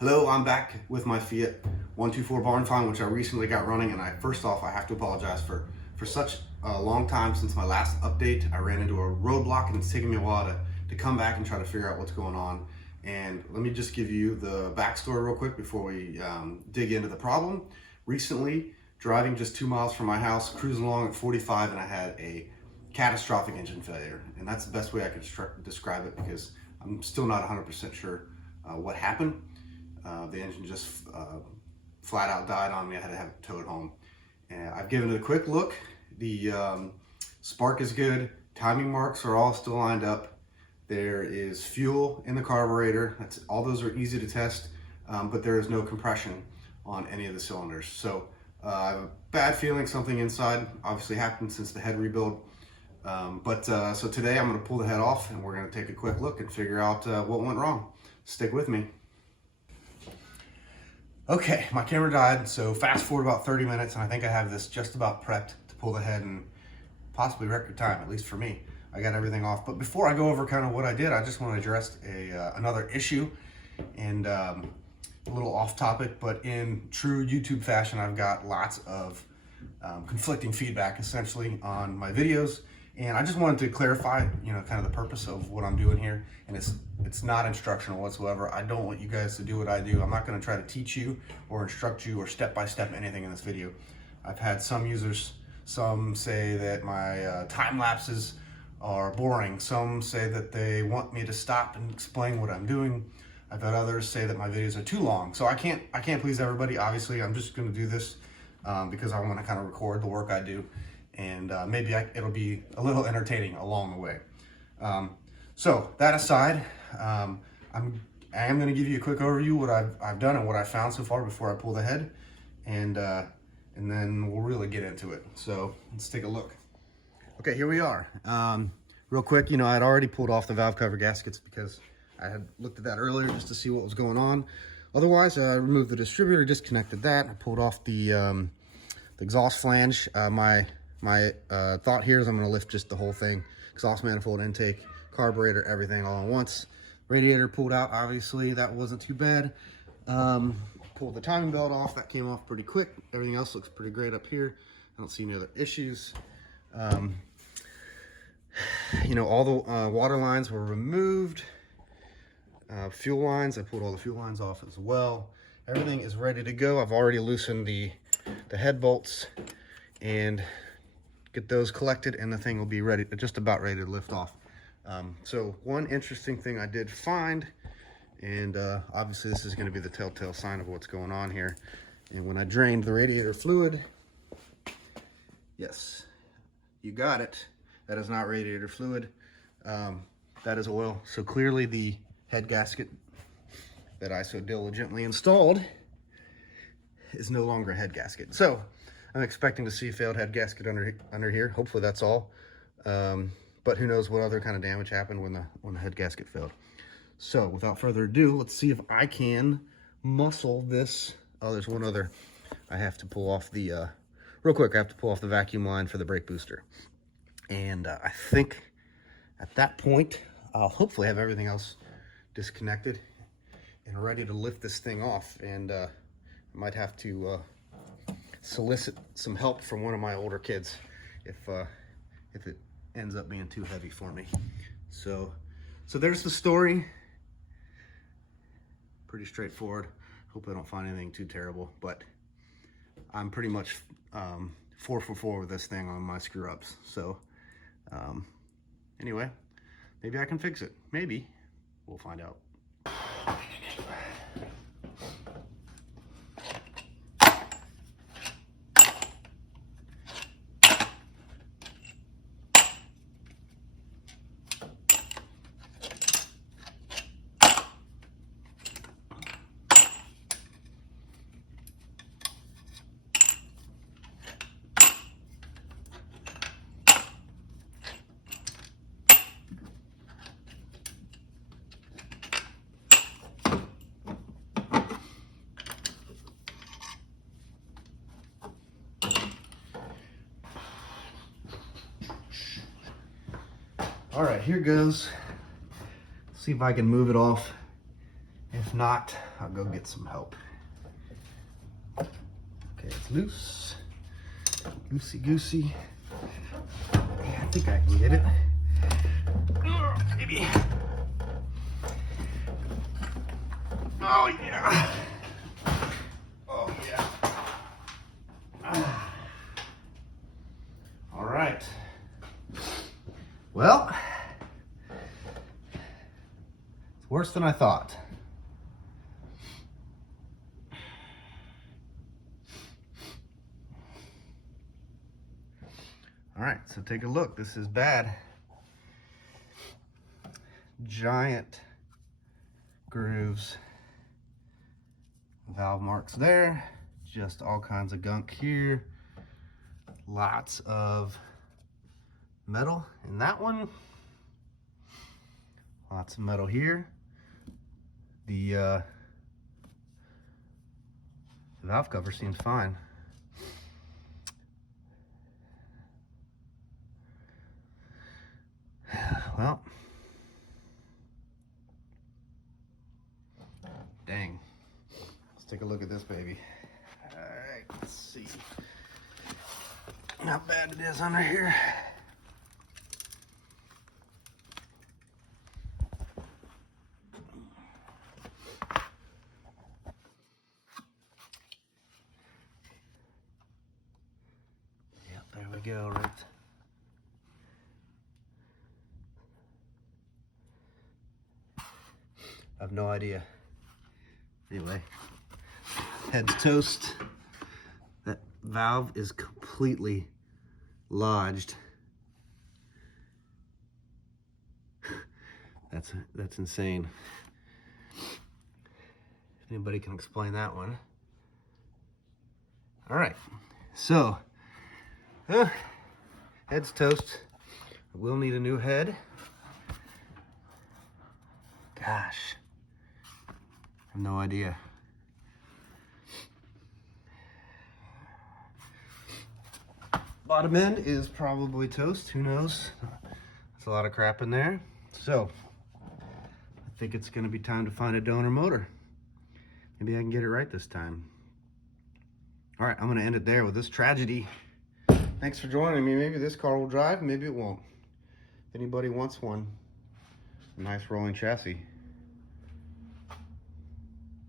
Hello, I'm back with my Fiat 124 barn find, which I recently got running. And first off, I have to apologize for such a long time since my last update. I ran into a roadblock, and it's taken me a while to come back and try to figure out what's going on. And let me just give you the backstory real quick before we dig into the problem. Recently, driving just 2 miles from my house, cruising along at 45, and I had a catastrophic engine failure. And that's the best way I could describe it, because I'm still not 100% sure what happened. The engine just flat out died on me. I had to have it towed home. And I've given it a quick look. The spark is good. Timing marks are all still lined up. There is fuel in the carburetor. All those are easy to test, but there is no compression on any of the cylinders. So I have a bad feeling something inside obviously happened since the head rebuild. So today I'm going to pull the head off, and we're going to take a quick look and figure out what went wrong. Stick with me. Okay, my camera died, so fast forward about 30 minutes, and I think I have this just about prepped to pull the head in possibly record time, at least for me. I got everything off. But before I go over kind of what I did, I just want to address another issue, and a little off topic, but in true YouTube fashion, I've got lots of conflicting feedback essentially on my videos. And I just wanted to clarify, kind of the purpose of what I'm doing here. And it's not instructional whatsoever. I don't want you guys to do what I do. I'm not going to try to teach you or instruct you or step-by-step anything in this video. I've had some users, some say that my time lapses are boring. Some say that they want me to stop and explain what I'm doing. I've had others say that my videos are too long. So I can't please everybody. Obviously, I'm just going to do this because I want to kind of record the work I do. And maybe it'll be a little entertaining along the way. So that aside, I am going to give you a quick overview what I've done and what I found so far before I pull the head, and then we'll really get into it. So let's take a look. Okay, here we are. Real quick, I'd already pulled off the valve cover gaskets because I had looked at that earlier just to see what was going on. Otherwise, I removed the distributor, disconnected that. I pulled off the exhaust flange. My thought here is I'm going to lift just the whole thing: exhaust manifold, intake, carburetor, everything all at once. Radiator pulled out, obviously that wasn't too bad. Pulled the timing belt off, that came off pretty quick. Everything else looks pretty great up here. I don't see any other issues. All the water lines were removed. Fuel lines, I pulled all the fuel lines off as well. Everything is ready to go. I've already loosened the head bolts and get those collected, and the thing will be ready, just about ready to lift off. So one interesting thing I did find, and obviously this is going to be the telltale sign of what's going on here. And when I drained the radiator fluid, yes, you got it. That is not radiator fluid. That is oil. So clearly the head gasket that I so diligently installed is no longer a head gasket. So I'm expecting to see failed head gasket under here. Hopefully that's all. But who knows what other kind of damage happened when the head gasket failed. So without further ado, let's see if I can muscle this. Oh, there's one other. I have to pull off the, real quick, I have to pull off the vacuum line for the brake booster. And I think at that point, I'll hopefully have everything else disconnected and ready to lift this thing off. And I might have to solicit some help from one of my older kids if it ends up being too heavy for me. So there's the story. Pretty straightforward. Hope I don't find anything too terrible, but I'm pretty much 4 for 4 with this thing on my screw ups. So anyway, maybe I can fix it. Maybe. We'll find out. All right, here goes. See if I can move it off. If If not, I'll go get some help. Okay, it's loose. Loosey goosey. Yeah, I think I can get it. Maybe. Oh yeah. Oh yeah. All right. Well, it's worse than I thought. All right, so take a look. This is bad. Giant grooves. Valve marks there. Just all kinds of gunk here. Lots of metal in that one. Lots of metal here. The valve cover seems fine. Well, dang. Let's take a look at this baby. All right, let's see how bad it is under here. Yep, there we go, right. I have no idea. Anyway, head's toast. That valve is completely lodged. That's insane. If anybody can explain that one. All right, so head's toast. We'll need a new head. Gosh, I have no idea. Bottom end is probably toast, who knows? There's a lot of crap in there. So, I think it's gonna be time to find a donor motor. Maybe I can get it right this time. All right, I'm gonna end it there with this tragedy. Thanks for joining me. Maybe this car will drive, maybe it won't. If anybody wants one, a nice rolling chassis,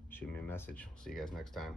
shoot me a message. See you guys next time.